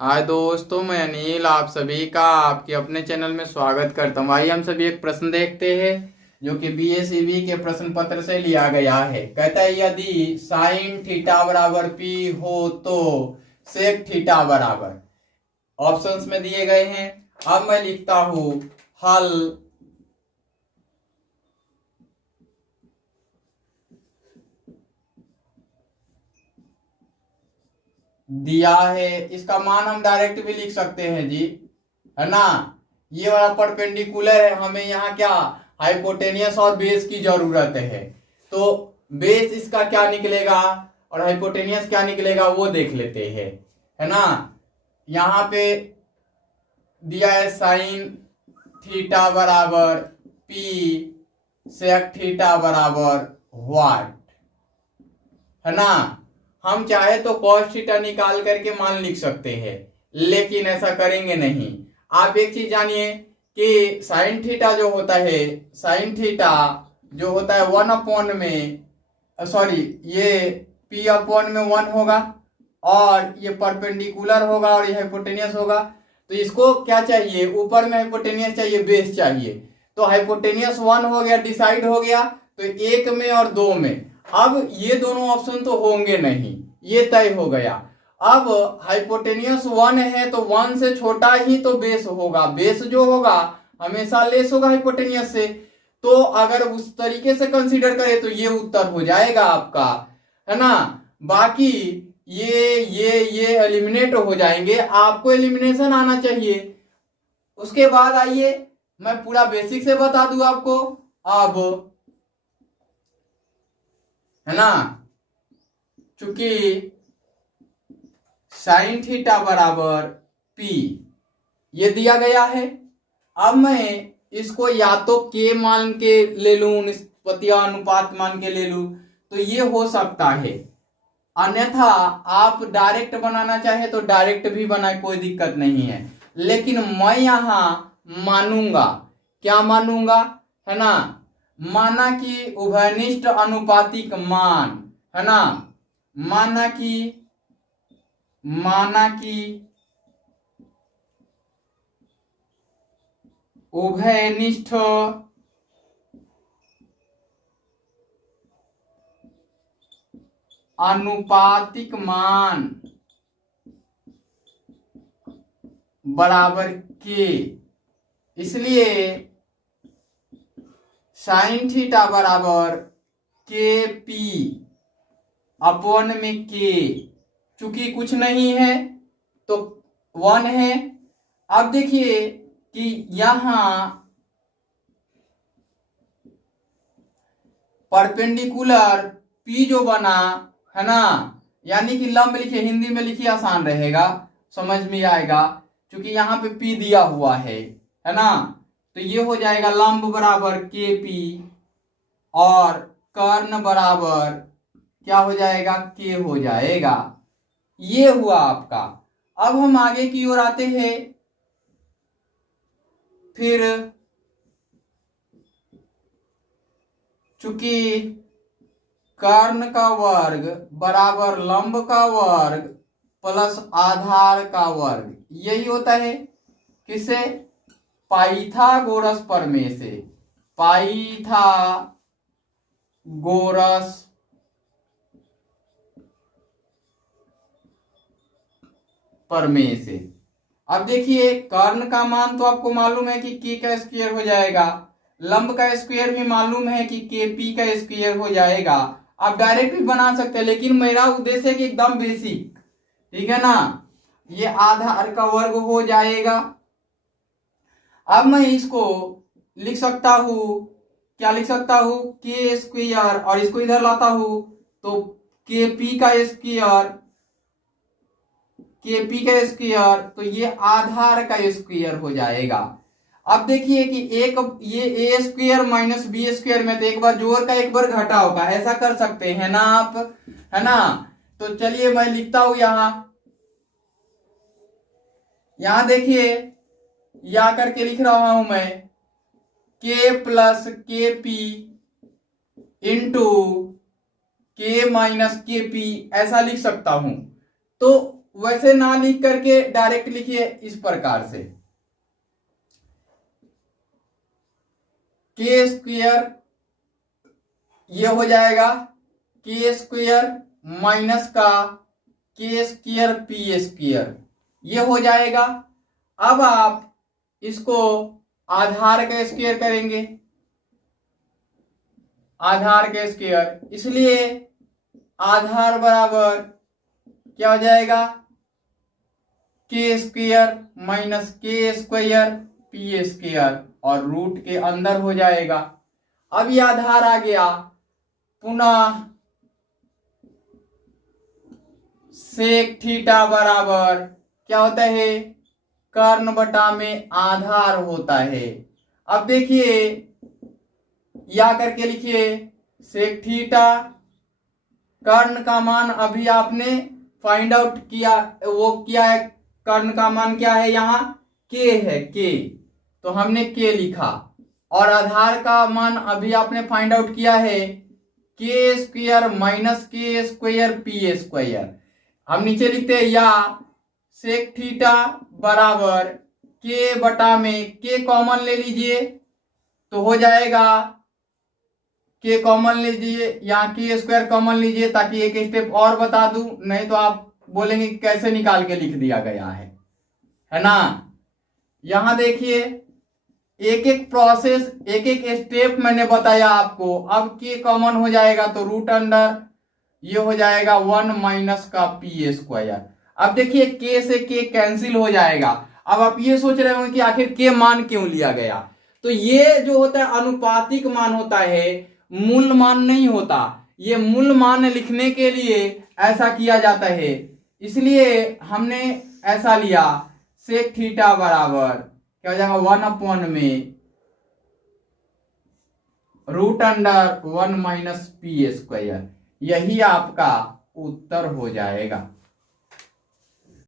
हाय दोस्तों, मैं अनिल आप सभी का आपके अपने चैनल में स्वागत करता हूँ। आइए हम सभी एक प्रश्न देखते हैं जो कि बीएसईबी के प्रश्न पत्र से लिया गया है। कहता है यदि साइन थीटा बराबर पी हो तो सेक थीटा बराबर, ऑप्शंस में दिए गए हैं। अब मैं लिखता हूँ हल। दिया है, इसका मान हम डायरेक्ट भी लिख सकते हैं जी, है ना। ये वाला परपेंडिकुलर है, हमें यहाँ क्या हाइपोटेनियस और बेस की जरूरत है। तो बेस इसका क्या निकलेगा और हाइपोटेनियस क्या निकलेगा वो देख लेते हैं, है ना। यहाँ पे दिया है साइन थीटा बराबर पी सेक थीटा बराबर व्हाट, है ना। हम चाहे तो कॉस थीटा निकाल करके मान लिख सकते हैं, लेकिन ऐसा करेंगे नहीं। आप एक चीज जानिए कि साइन थीटा जो होता है, साइन थीटा जो होता है 1 में, सॉरी, ये p/1 होगा और ये परपेंडिकुलर होगा और ये हाइपोटेनियस होगा। तो इसको क्या चाहिए, ऊपर में हाइपोटेनियस चाहिए, बेस चाहिए। तो हाइपोटेनियस 1 हो गया, डिसाइड हो गया। तो 1 में और 2 में, अब ये दोनों ऑप्शन तो होंगे नहीं, ये तय हो गया। अब हाइपोटेनियस 1 है तो 1 से छोटा ही तो बेस होगा, बेस जो होगा हमेशा लेस होगा हाइपोटेनियस से। तो अगर उस तरीके से कंसीडर करें तो ये उत्तर हो जाएगा आपका, है ना। बाकी ये एलिमिनेट हो जाएंगे, आपको एलिमिनेशन आना चाहिए। उसके बाद आइए मैं पूरा बेसिक से बता दूं आपको। अब, है ना, चूंकि साइन थीटा बराबर पी ये दिया गया है, अब मैं इसको या तो के मान के ले लूं, निष्पत्ति अनुपात मान के ले लूं, तो ये हो सकता है। अन्यथा आप डायरेक्ट बनाना चाहे तो डायरेक्ट भी बनाए, कोई दिक्कत नहीं है। लेकिन मैं यहां मानूंगा, क्या मानूंगा, है ना, माना कि उभयनिष्ठ अनुपातिक मान, है ना, माना कि उभयनिष्ठ अनुपातिक मान बराबर के, इसलिए साइन थीटा बराबर के पी अपॉन में के, चूंकि कुछ नहीं है तो 1 है। अब देखिए कि यहां परपेंडिकुलर पी जो बना, है ना, यानी कि लंब लिखिए, हिंदी में लिखिए आसान रहेगा, समझ में आएगा। क्योंकि यहाँ पे पी दिया हुआ है ना। तो ये हो जाएगा लंब बराबर के पी और कर्ण बराबर क्या हो जाएगा, के हो जाएगा। ये हुआ आपका। अब हम आगे की ओर आते हैं। फिर चूंकि कर्ण का वर्ग बराबर लंब का वर्ग प्लस आधार का वर्ग, यही होता है किससे, पाइथागोरस प्रमेय से, पाइथागोरस प्रमेय से। अब देखिए कर्ण का मान तो आपको मालूम है कि के का स्क्वायर हो जाएगा, लंब का स्क्वायर भी मालूम है कि के पी का स्क्वायर हो जाएगा। आप डायरेक्ट भी बना सकते हैं, लेकिन मेरा उद्देश्य है कि एकदम बेसिक, ठीक है ना। ये आधार का वर्ग हो जाएगा। अब मैं इसको लिख सकता हूं, क्या लिख सकता हूं, के स्क्वायर, और इसको इधर लाता हूं तो के पी का स्क्वायर, के पी का स्क्वायर, तो ये आधार का स्क्वायर हो जाएगा। अब देखिए कि एक ये ए स्क्वायर माइनस बी स्क्वायर में तो एक बार जोड़ का एक बार घटा होगा, ऐसा कर सकते हैं ना आप, है ना। तो चलिए मैं लिखता हूं यहां देखिए, या करके लिख रहा हूं मैं के प्लस के पी इंटू के माइनस के पी, ऐसा लिख सकता हूं। तो वैसे ना लिख करके डायरेक्ट लिखिए इस प्रकार से, के स्क्वायर ये हो जाएगा के स्क्वायर माइनस का के स्क्वायर पी स्क्वायर ये हो जाएगा। अब आप इसको आधार का स्क्वायर करेंगे, आधार के स्क्वायर, इसलिए आधार बराबर क्या हो जाएगा के स्क्वायर माइनस के स्क्वायर पी स्क्वायर और रूट के अंदर हो जाएगा। अब ये आधार आ गया, पुनः सेक थीटा बराबर क्या होता है कर्ण बटा में आधार होता है। अब देखिए या करके लिखिए सेक थीटा, कर्ण का मान अभी आपने फाइंड आउट किया, वो किया है, कर्ण का मान क्या है यहाँ के है के, तो हमने के लिखा, और आधार का मान अभी आपने फाइंड आउट किया है के स्क्वायर माइनस के स्क्वायर पी स्क्वायर। हम नीचे लिखते हैं या सेक थीटा बराबर के बटा में के कॉमन ले लीजिए तो हो जाएगा के कॉमन लीजिए, यहाँ के स्क्वायर कॉमन लीजिए ताकि एक स्टेप और बता दूं, नहीं तो आप बोलेंगे कैसे निकाल के लिख दिया गया है ना। यहां देखिए एक एक प्रोसेस एक एक स्टेप मैंने बताया आपको। अब के कॉमन हो जाएगा तो रूट अंडर ये हो जाएगा 1 माइनस का पी स्क्वायर। अब देखिए के से के कैंसिल हो जाएगा। अब आप ये सोच रहे होंगे कि आखिर के मान क्यों लिया गया, तो ये जो होता है अनुपातिक मान होता है, मूल मान नहीं होता। ये मूल मान लिखने के लिए ऐसा किया जाता है, इसलिए हमने ऐसा लिया सेक थीटा बराबर क्या हो जाएगा 1 में root under 1 minus P square. यही आपका उत्तर हो जाएगा।